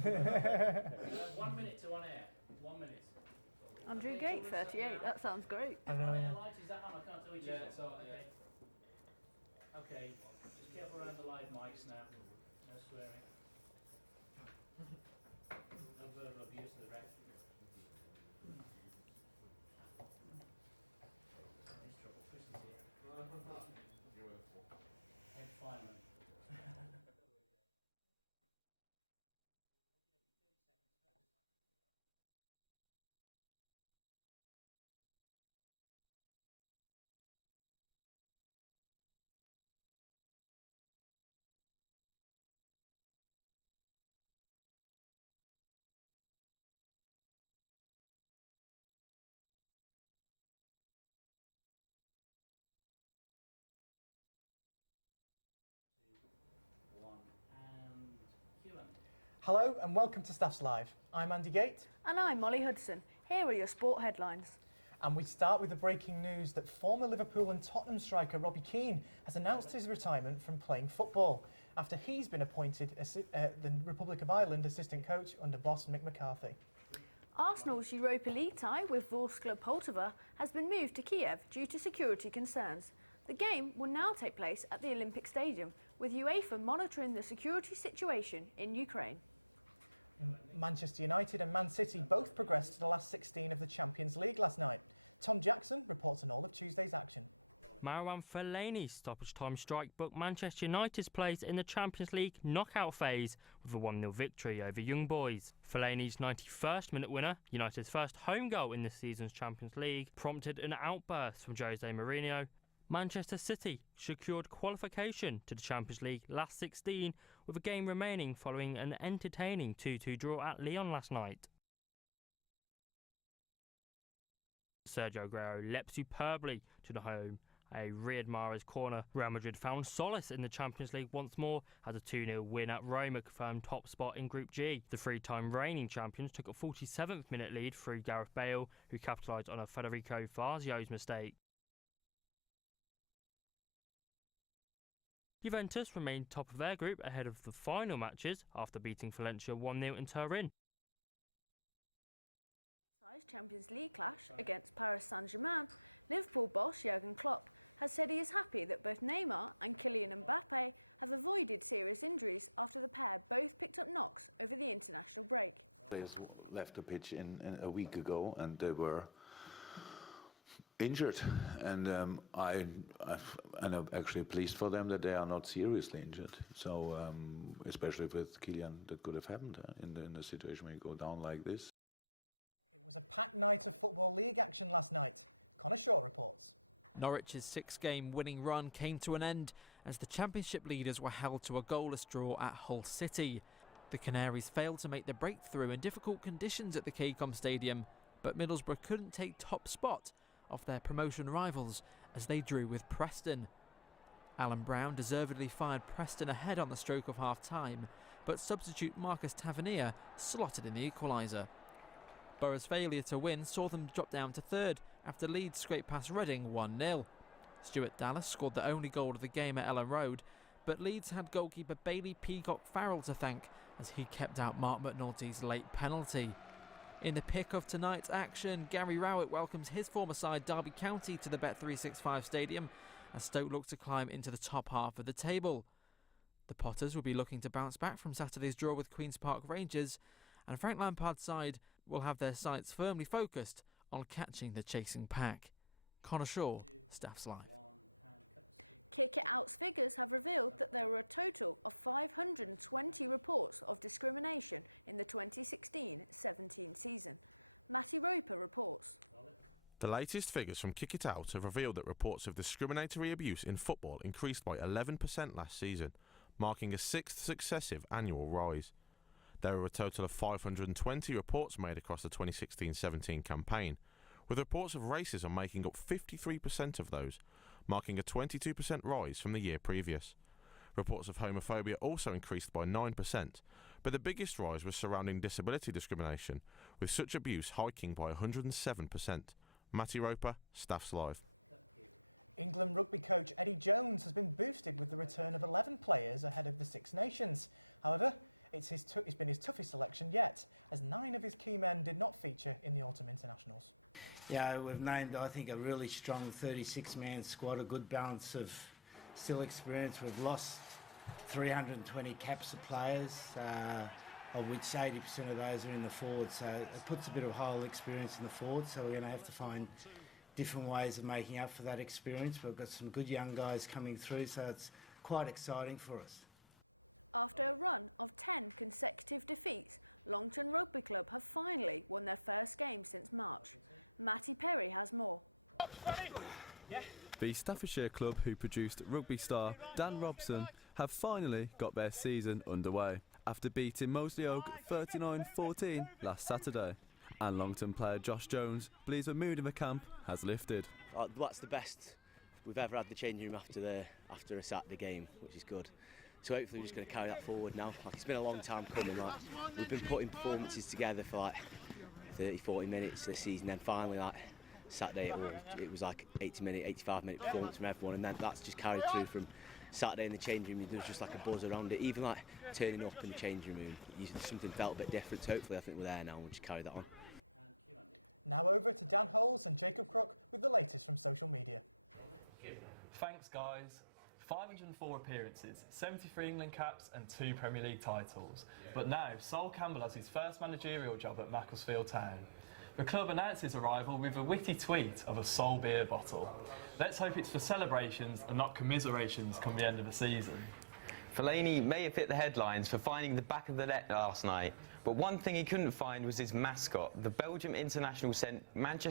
1 minute to on air. 1 minute. Andrew Gate, 38. That sounds great. On air light, is that on? I can't tell which is on. Okay, just careful around the live mics now. No swearing. No verbal abuse of the ref. He's trouble. Chris is here. Head fireman. Hello and welcome to Staffs Live. I'm Andy Gate. And I'm Molly Hudson. Here are your sport headlines. And we start with the breaking news that former Liverpool and Tottenham striker Robbie Keane has announced his retirement from playing football after he's been appointed the Republic of Ireland assistant coach under boss Mick McCarthy. Arsenal's Europa League tie with Vorskla Poltava has been moved to Kiev due to security concerns. The game will now take place at the Olympic Stadium, with UEFA monitoring the security situation in Ukraine. Manchester United and Man City both progressed to the last 16 of the Champions League last night. Tom Jackson reports on all of Tuesday's action. Marouane Fellaini's stoppage time strike booked Manchester United's place in the Champions League knockout phase with a 1-0 victory over Young Boys. Fellaini's 91st minute winner, United's first home goal in this season's Champions League, prompted an outburst from Jose Mourinho. Manchester City secured qualification to the Champions League last 16 with a game remaining following an entertaining 2-2 draw at Lyon last night. Sergio Aguero leapt superbly to the home. A Riyad Mahrez corner. Real Madrid found solace in the Champions League once more as a 2-0 win at Roma confirmed top spot in Group G. The three-time reigning champions took a 47th minute lead through Gareth Bale, who capitalised on a Federico Fazio's mistake. Juventus remained top of their group ahead of the final matches after beating Valencia 1-0 in Turin. Champions League clash against Paris Saint-Germain, Liverpool boss Jurgen Klopp has said he is happy that both Neymar and Kylian Mbappe have avoided serious injuries after the pair both picked up knocks over the international break. Players left the pitch in a week ago and they were injured, and I'm actually pleased for them that they are not seriously injured. So especially with Kylian, that could have happened in the situation where you go down like this. It was a packed night of Football League action last night. Connor Shaw reports. Norwich's 6-game winning run came to an end as the Championship leaders were held to a goalless draw at Hull City. The Canaries failed to make the breakthrough in difficult conditions at the KCOM Stadium, but Middlesbrough couldn't take top spot off their promotion rivals as they drew with Preston. Alan Brown deservedly fired Preston ahead on the stroke of half-time, but substitute Marcus Tavernier slotted in the equaliser. Borough's failure to win saw them drop down to third after Leeds scraped past Reading 1-0. Stuart Dallas scored the only goal of the game at Ellen Road, but Leeds had goalkeeper Bailey Peacock Farrell to thank as he kept out Mark McNulty's late penalty. In the pick of tonight's action, Gary Rowett welcomes his former side Derby County to the Bet365 Stadium as Stoke look to climb into the top half of the table. The Potters will be looking to bounce back from Saturday's draw with Queen's Park Rangers, and Frank Lampard's side will have their sights firmly focused on catching the chasing pack. Connor Shaw, Staffs Live. Kick It Out's figures have revealed that there were a total of 520 reports of discrimination in the 2016-17 season. Matty Roper reports. The latest figures from Kick It Out have revealed that reports of discriminatory abuse in football increased by 11% last season, marking a sixth successive annual rise. There were a total of 520 reports made across the 2016-17 campaign, with reports of racism making up 53% of those, marking a 22% rise from the year previous. Reports of homophobia also increased by 9%, but the biggest rise was surrounding disability discrimination, with such abuse hiking by 107%. Matty Roper, Staffs Live. England rugby coach Eddie Jones has been boosted with the return of 11 players ahead of the Six Nations. However, It's been his toughest selection yet, as 9 of his key men did not feature in the autumn internationals. Yeah, we've named, I think, a really strong 36-man squad, a good balance of still experience. We've lost 320 caps of players, of which 80% of those are in the forward, so it puts a bit of whole experience in the forward, so we're going to have to find different ways of making up for that experience. We've got some good young guys coming through, so it's quite exciting for us. After a run of 10 consecutive defeats, Longton Rugby Club have finally won their first game since March. Matty Perry has more. The Staffordshire club who produced rugby star Dan Robson have finally got their season underway after beating Moseley Oak 39-14 last Saturday. And Longton player Josh Jones believes the mood in the camp has lifted. That's the best we've ever had the changing room after a Saturday game, which is good. So hopefully we're just going to carry that forward now. Like, it's been a long time coming. Like, we've been putting performances together for like 30-40 minutes this season, then finally like Saturday it was like 80-minute, 85-minute performance from everyone, and then that's just carried through from Saturday in the changing room. There's just like a buzz around it. Even like turning up in the changing room, something felt a bit different. So hopefully I think we're there now and we'll just carry that on. Now over to Dan Holes and Jacob Crook with the latest from social media.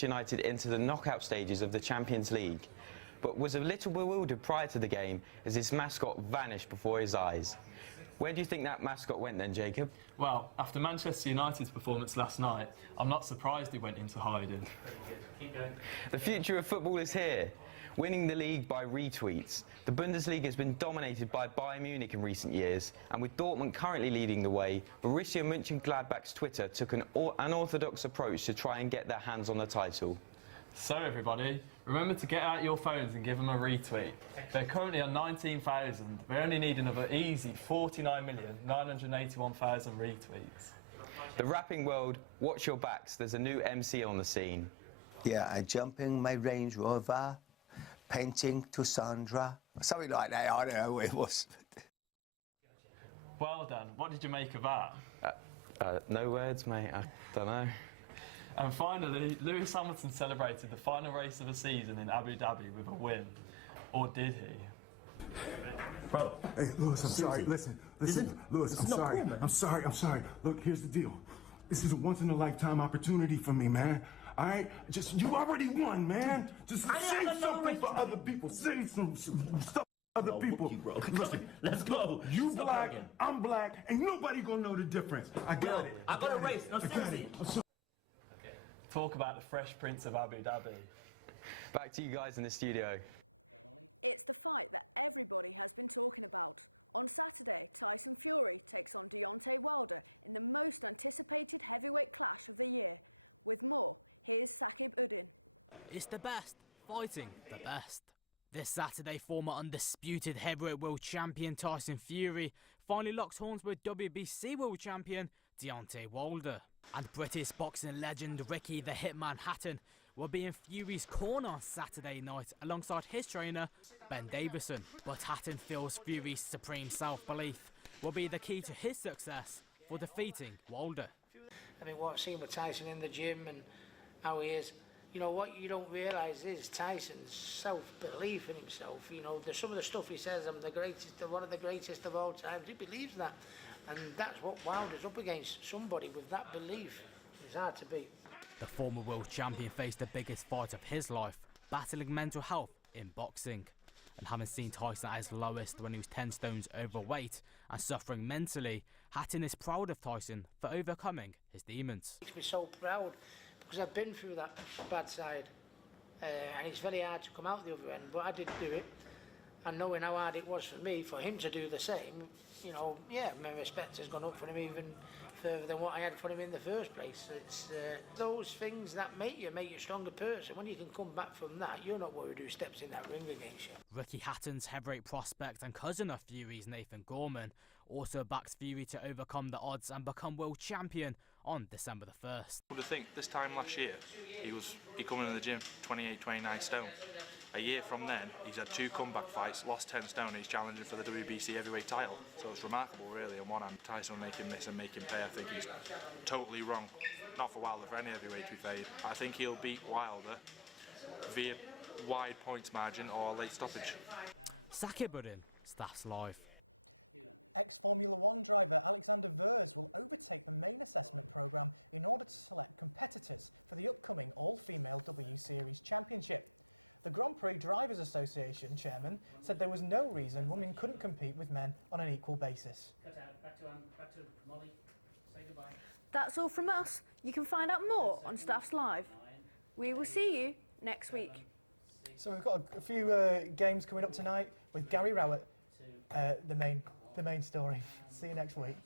United into the knockout stages of the Champions League, but was a little bewildered prior to the game as his mascot vanished before his eyes. Where do you think that mascot went then, Jacob? Well, after Manchester United's performance last night, I'm not surprised he went into hiding. The future of football is here, winning the league by retweets. The Bundesliga has been dominated by Bayern Munich in recent years, and with Dortmund currently leading the way, Borussia Mönchengladbach's Twitter took an unorthodox approach to try and get their hands on the title. So everybody, remember to get out your phones and give them a retweet. They're currently on 19,000. We only need another easy 49,981,000 retweets. The rapping world, watch your backs. There's a new MC on the scene. Yeah, I jump in my Range Rover, painting to Sandra. Something like that, I don't know what it was. Bro. Hey, Lewis, I'm sorry. Listen, Lewis, I'm sorry. Cool, I'm sorry. Look, here's the deal. This is a once-in-a-lifetime opportunity for me, man. All right? You already won, man. Just say something for other people. Say some stuff for other people. Listen, let's go. You black, I'm black, ain't nobody gonna know the difference. I got it. I got a race. No, seriously. It's the fight that everybody has been talking about. On Saturday, Tyson Fury takes on Deontay Wilder in the most anticipated heavyweight clash of the year. With more, here's Saqib Uddin. It's the best, fighting the best. This Saturday, former undisputed heavyweight world champion Tyson Fury finally locks horns with WBC world champion Deontay Wilder. And British boxing legend Ricky the Hitman Hatton will be in Fury's corner Saturday night alongside his trainer Ben Davison. But Hatton feels Fury's supreme self-belief will be the key to his success for defeating Wilder. I mean, what I've seen with Tyson in the gym and how he is, you know, what you don't realise is Tyson's self-belief in himself. You know, there's some of the stuff he says, I'm the greatest, one of the greatest of all time. He believes that. And that's what Wilder's up against. Somebody with that belief is hard to beat. The former world champion faced the biggest fight of his life, battling mental health in boxing. And having seen Tyson at his lowest when he was 10 stones overweight and suffering mentally, Hatton is proud of Tyson for overcoming his demons. It makes me so proud because I've been through that bad side and it's very hard to come out the other end, but I did do it. And knowing how hard it was for me, for him to do the same, you know, yeah, my respect has gone up for him even further than what I had for him in the first place. It's those things that make you a stronger person. When you can come back from that, you're not worried who steps in that ring against you. Ricky Hatton's heavyweight prospect and cousin of Fury's Nathan Gorman also backs Fury to overcome the odds and become world champion on December the 1st. Well, to think this time last year he come into the gym 28, 29 stone. A year from then, he's had 2 comeback fights, lost 10 stone, and he's challenging for the WBC heavyweight title. So it's remarkable, really. On one hand, Tyson making this and making pay, I think he's totally wrong. Not for Wilder, for any heavyweight to be paid. I think he'll beat Wilder via wide points margin or late stoppage. Sakiburin, Staffs Live. Ex-Formula One driver Alexander Vers will overtake the main assessment programme in order to select competitors for the upcoming all-female W Series Championship. The Grand Prix Drivers Association chairman said there was no reason women couldn't compete with men on an equal basis. Back to Molly. Say goodbye. That's all from us. You can find out more on Staffs Live. We will see you next week. So we've got a few games coming up tonight with Gary Rowett, the main story. See you next week.